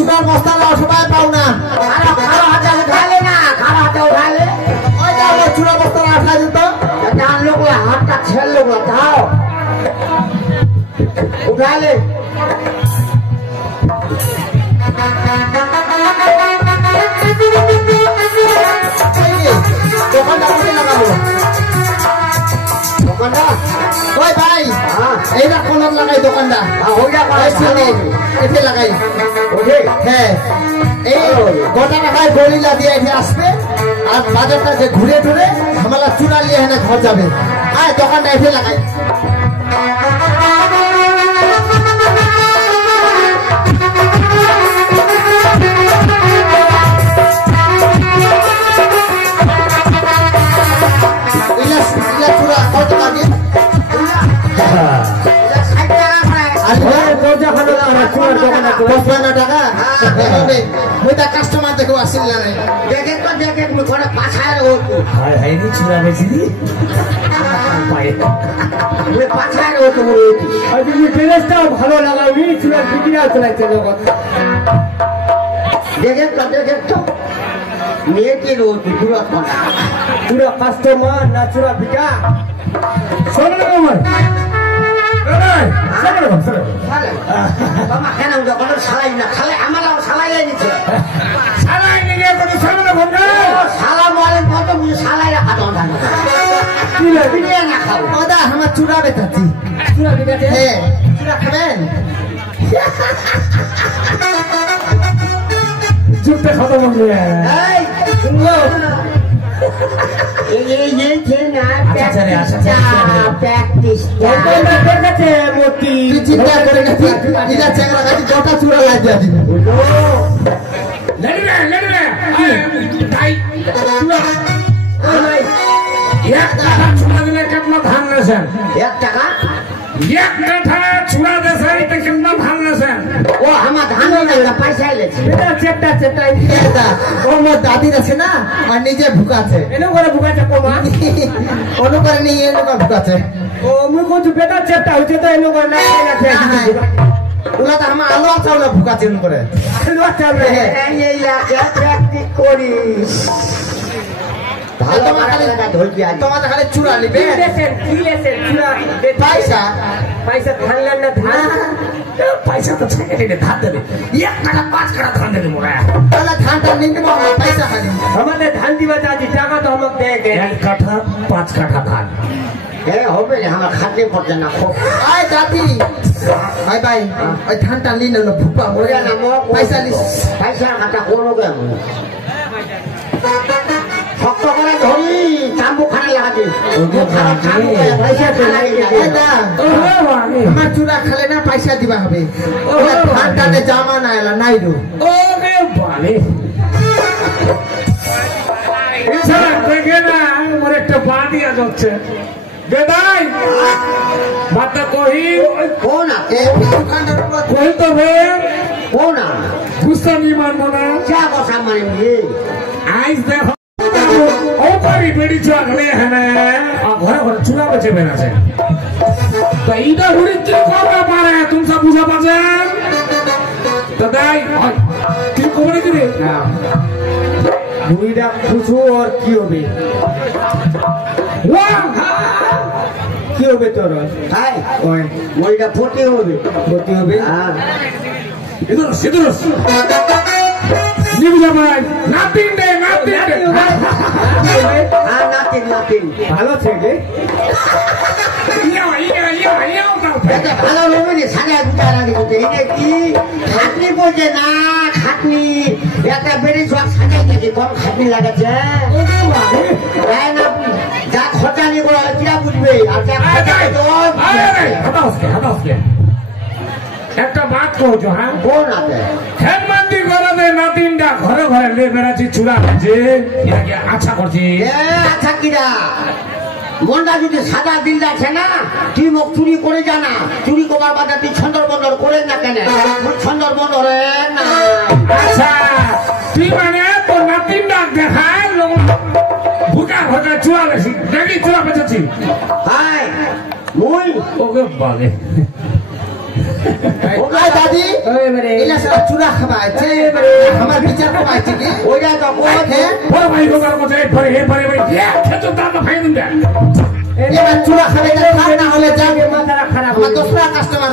চুরার বস্তা নাও সবাই পাও না খালো হাতে উঠালে না খালো হাতে উঠালে ওই যে আমার চুরা বস্তা উঠা দিত জান লোক হাতটা ছেল লোক যাও উঠালে দোকানটা কোথায় লাগাবো দোকানটা ওই ভাই এইটা কোন লাগাই দোকানটা ওইটা এতে লাগাই ওকে হ্যাঁ এই গোটা টাকায় গরিলা দিয়ে এসে আসবে আর বাজারটা যে ঘুরে ঘুরে আমরা চুরা নিয়ে এখানে ঘর যাবে হ্যাঁ দোকানটা এসে লাগাই কাস্টমার দেখো আসিল না দেখে তো দেখে ঘরে পাছায় চূড়া বেশি পাছায় ভালো লাগাবি চূড়ার বিক্রিয়া চলাইছে দেখে তো দেখে তো মেয়েকে পুরো কাস্টমার না চূড়া বিকা সব রকমের কেন যখন সালাই না খালে আমার সালাই নিচ্ছে সালাই নিয়ে কোনো সামনে বন্ধ সালা বলেন কত বুঝে সালাই রাখা দরকার না খাও ওদা আমার চূড়া বেচাচ্ছি চূড়া বিকাতে হ্যাঁ চূড়া খাবেন চুপটা খতম হয়ে এই শুনলো প্র্যাকটিস মূর্তি চিন্তা করে গোটা চূড়া লাগিয়ে দিবে ধান নেছেন 1 টাকা এক কাঠা চূড়া দেশে কেমন ধান নেছেন ও আমার ধান পয়সা এলেছে ও মোর দাদির আছে না আর নিজে ভুকাছে এনে করে ভুকাছে কমা অনু করে নিয়ে এনে ভুকাছে ও মুই কত বেটা চেষ্টা হইছে তো এনে করে না গেছে ওলা তো আমার আলো চাউলা ভুকাছে এনে করে আলো চাউলা এই লাগা প্র্যাকটিস করিস ভালো তোমার খালি চূড়া নিবে কি লেছেন চূড়া পয়সা পয়সা ধান লান না ধান পয়সা তো ছেড়ে দে ধান দেবে 1 টাকা 5 টাকা ধান দেবে মোরা তাহলে ধানটা নিতে পারবো পয়সা খালি আমাদের ধান দিবা যাচ্ছি টাকা তো আমাকে দে 1 কাঠা 5 কাঠা ধান হবে আমার খাদ্য পড়ছে না আয় দাদি ভাই ভাই ওই ধানটা নিন না ভুপা মরে না পয়সা নিস পয়সা কাটা করো কেন শক্ত করে ধরি চাম্বু খানে লাগাতে আমার চূড়া খালে না পয়সা দিবা হবে ধানটাতে জামা না এলা নাই রো দেখে না আমার একটা পা দিয়া যাচ্ছে বেদাই বাতা কহি কোন কহি তো বে কোন বুঝতে নি মানবো না চা বসা মানে আইস দেখো ও পারি বেড়ি চলে হ্যাঁ ঘরে ঘরে চূড়া বেঁচে বেড়াছে তো এইটা ঘুরে কি করতে পারে তুমি সব বুঝা পাচ্ছেন তো দাই কি কবরে দিবে দুইটা খুশু আর কি হবে কি হবে তোর ওইটা ফোটে হবে ক্ষতি হবে হ্যাঁ ইদুর সিদুর নিবুঝা ভাই নাতিন দে হ্যাঁ নাতিন ভালো থেকে ভালো হবে না সাড়ে 11 দিতে এটা কি খাটনি বলছে না খাটনি একটা বেড়ে সব সাজাই থেকে কম খাটনি লাগাচ্ছে তাই না যা খরচা নিয়ে বলা কিরা বুঝবে আর যা একটা বাত কহছো হ্যাঁ কোন আছে হেমন্তি ঘরে নাতিনটা ঘরে ঘরে লে বেড়াচ্ছি চূড়া আছে এটাকে আচ্ছা করছি আচ্ছা কিরা মনটা যদি সাদা দিল আছে না তুই মুখ চুরি করে জানা চুরি করবার বাদে তুই ছন্দর বন্দর করে না কেন ছন্দর বন্দর না আচ্ছা তুই মানে তোর নাতিনটা দেখায় ভুকা ভুকা চূড়া বেশি দেখি চূড়া বেঁচেছি হাই মুই ওকে বাগে আয় দাদি এলা সব চুরা খাওয়াইছে আমার বিচার খাওয়াইছে কি ওইটা তো বড় ভাই গোবার মধ্যে পরে হে পরে খেতো দাঁত ফাই দিন এবার চুরা খাবে না হলে যাবে মাথাটা খারাপ আমার দোসরা কাস্টমার